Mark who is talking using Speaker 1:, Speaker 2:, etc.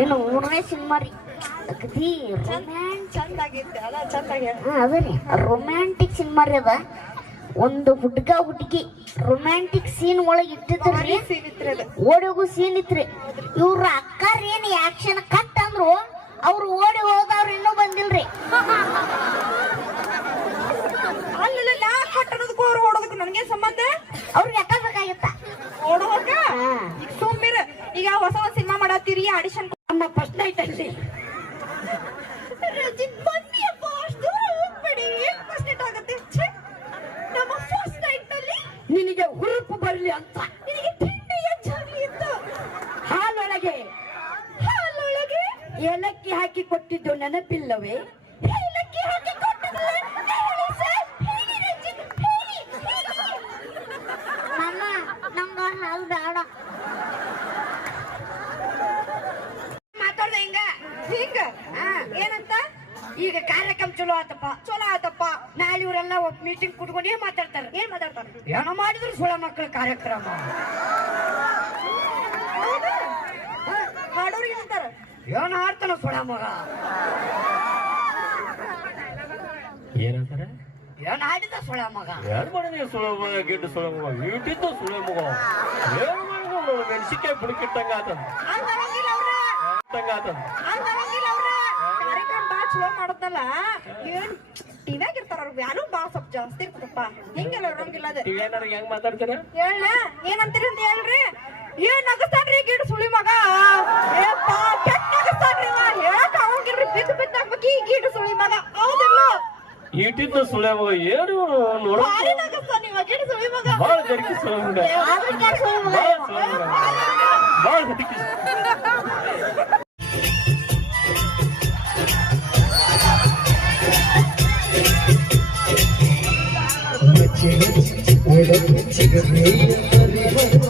Speaker 1: ಇನ್ನು ಮೂರನೇ ಸಿನಿಮಾ ರೀ. ಅಗದಿ ಅದ ರೀ. ರೊಮ್ಯಾಂಟಿಕ್ ಸಿನಿಮಾ ರೀ ಅದ. ಒಂದು ಹುಡ್ಗ ಹುಡ್ಗಿ ರೊಮ್ಯಾಂಟಿಕ್ ಸೀನ್ ಒಳಗೆ ಇಟ್ಟಿದ್ರಿ
Speaker 2: ಓಡೋಗು ಅದು.
Speaker 1: ಓಡಿ ಹೋಗೋ ಸೀನ್ ಇತ್ರಿ. ಇವ್ರ ಅಕ್ಕಾರ ಏನ್ ಆಕ್ಷನ್ ಕಟ್ ಅಂದ್ರು ಅವ್ರು ಓಡಿ ಹೋದವ್ರು ಇನ್ನೂ ಬಂದಿಲ್ರಿ.
Speaker 2: ನನಗೆ ಸಂಬಂಧ?
Speaker 1: ಅವ್ರಿಗೆ ಯಾಕ ಬೇಕಾಗಿತ್ತ?
Speaker 2: ಓಡೋಕ ಈಗ ಹೊಸ ಹೊಸ ಸಿನಿಮಾ ಮಾಡತ್ತೀರಿ ಆಡಿಷನ್
Speaker 1: ನಮ್ಮ ಫಸ್ಟ್ ನೈಟ್ ಅಲ್ಲಿ.
Speaker 2: ರಜಿತ್ ಬನ್ನಿ ಅಷ್ಟು ನಮ್ಮ ಫಸ್ಟ್
Speaker 1: ನಿನಗೆ ಹುರುಪು ಬರಲಿ ಅಂತ.
Speaker 2: ತಿಂಡಿ
Speaker 1: ಹಾಲೊಳಗೆ
Speaker 2: ಹಾಲೊಳಗೆ
Speaker 1: ಏಲಕ್ಕಿ ಹಾಕಿ ಕೊಟ್ಟಿದ್ದು ನೆನಪಿಲ್ಲವೇ?
Speaker 2: ಹಾಕಿ
Speaker 1: ಮಾಮ ಹಾಲು ಬೇಡ
Speaker 2: ಮಾತಾಡ್ದ ಹಿಂಗ ಹಿಂಗ ಹಾ, ಏನಂತ?
Speaker 1: ಈಗ ಕಾರ್ಯಕ್ರಮ ಚಲೋ ಆತಪ್ಪ.
Speaker 2: ಚಲೋ ಆತಪ್ಪ.
Speaker 1: ನಾಳೆ ಇವರೆಲ್ಲ ಮೀಟಿಂಗ್ ಕುಟ್ಕೊಂಡು ಏನ್ ಮಾತಾಡ್ತಾರ?
Speaker 2: ಏನ್ ಮಾತಾಡ್ತಾರ?
Speaker 1: ಏನೋ ಮಾಡಿದ್ರು ಸುಳ ಮಕ್ಕಳ ಕಾರ್ಯಕ್ರಮ?
Speaker 2: ಹಾಡೋರು ಏನಂತಾರ
Speaker 1: ಏನ್ ಹಾಡ್ತಾನ ಸುಳ ಮಗ?
Speaker 3: ಏನಂತಾರೆ
Speaker 1: ಏನ್ ಹಾಡಿದ ಸುಳ ಮಗ?
Speaker 3: ಏನ್ ಮಾಡಿದ ಸುಳ ಮಗ ಗಿಡ್ಡ ಸುಳ ಮಗ? ಇಟ್ಟಿದ್ದ ಸುಳ ಮಗ. ಏನು ಮಾಡಿದ್ರು ಮೆಣಸಿಕಾಯಿ ಬುಡಕಿಟ್ಟಂಗ ಆತದ.
Speaker 2: ಹಂಗಂಗಿಲ್ಲ ಅವ್ರ. ಕಾರ್ಯಕ್ರಮ ಬಾಳ ಚಲೋ ಮಾಡತ್ತಲ್ಲ? ಏನ್ ಟಿವ್ಯಾಗ ಇರ್ತಾರ ಅವ್ರ? ವ್ಯಾಲ್ಯೂ ಬಾ ಸ್ವಲ್ಪ ಜಾಸ್ತಿ ಇರ್ತಪ್ಪ ಹಿಂಗೆಲ್ಲ ಇರೋಂಗಿಲ್ಲ ಅದು?
Speaker 3: ಏನಾರ ಹೆಂಗ್ ಮಾತಾಡ್ತೀರ?
Speaker 2: ಹೇಳ ಏನಂತೀರಿ ಅಂತ ಹೇಳ್ರಿ. ಏನ್ ನಗಸ್ತಾನ್ರಿ ಗಿಡ ಸುಳಿ ಮಗ. ಏಪ್ಪ ಕೆಟ್ಟ ನಗಸ್ತಾನ್ರಿ ಇವ. ಹೇಳಕ್ ಅವಂಗಿಲ್ರಿ ಬಿದ್ದು ಬಿದ್ದು ಹಾಕ್ಬೇಕು ಈ ಗಿಡ ಸುಳಿ ಮಗ. ಹೌದಿಲ್ಲ
Speaker 3: ಇಟ್ಟಿದ್ದು ಸುಳ ಮಗ ಏನು ನೋಡ.
Speaker 2: ಭಾರಿ ನಗಸ್ತಾನ ಇವ ಗಿಡ ಸುಳಿ ಮಗ.
Speaker 3: ಬಾಳ ಜರ್ಕಿ ಸುಳ ಮಗ.
Speaker 1: ಆದ್ರೆ ಗಿಡ ಸುಳಿ ಮಗ.
Speaker 3: ಬಾಳ. ಸುಳ ಮಗ ಬಾಳ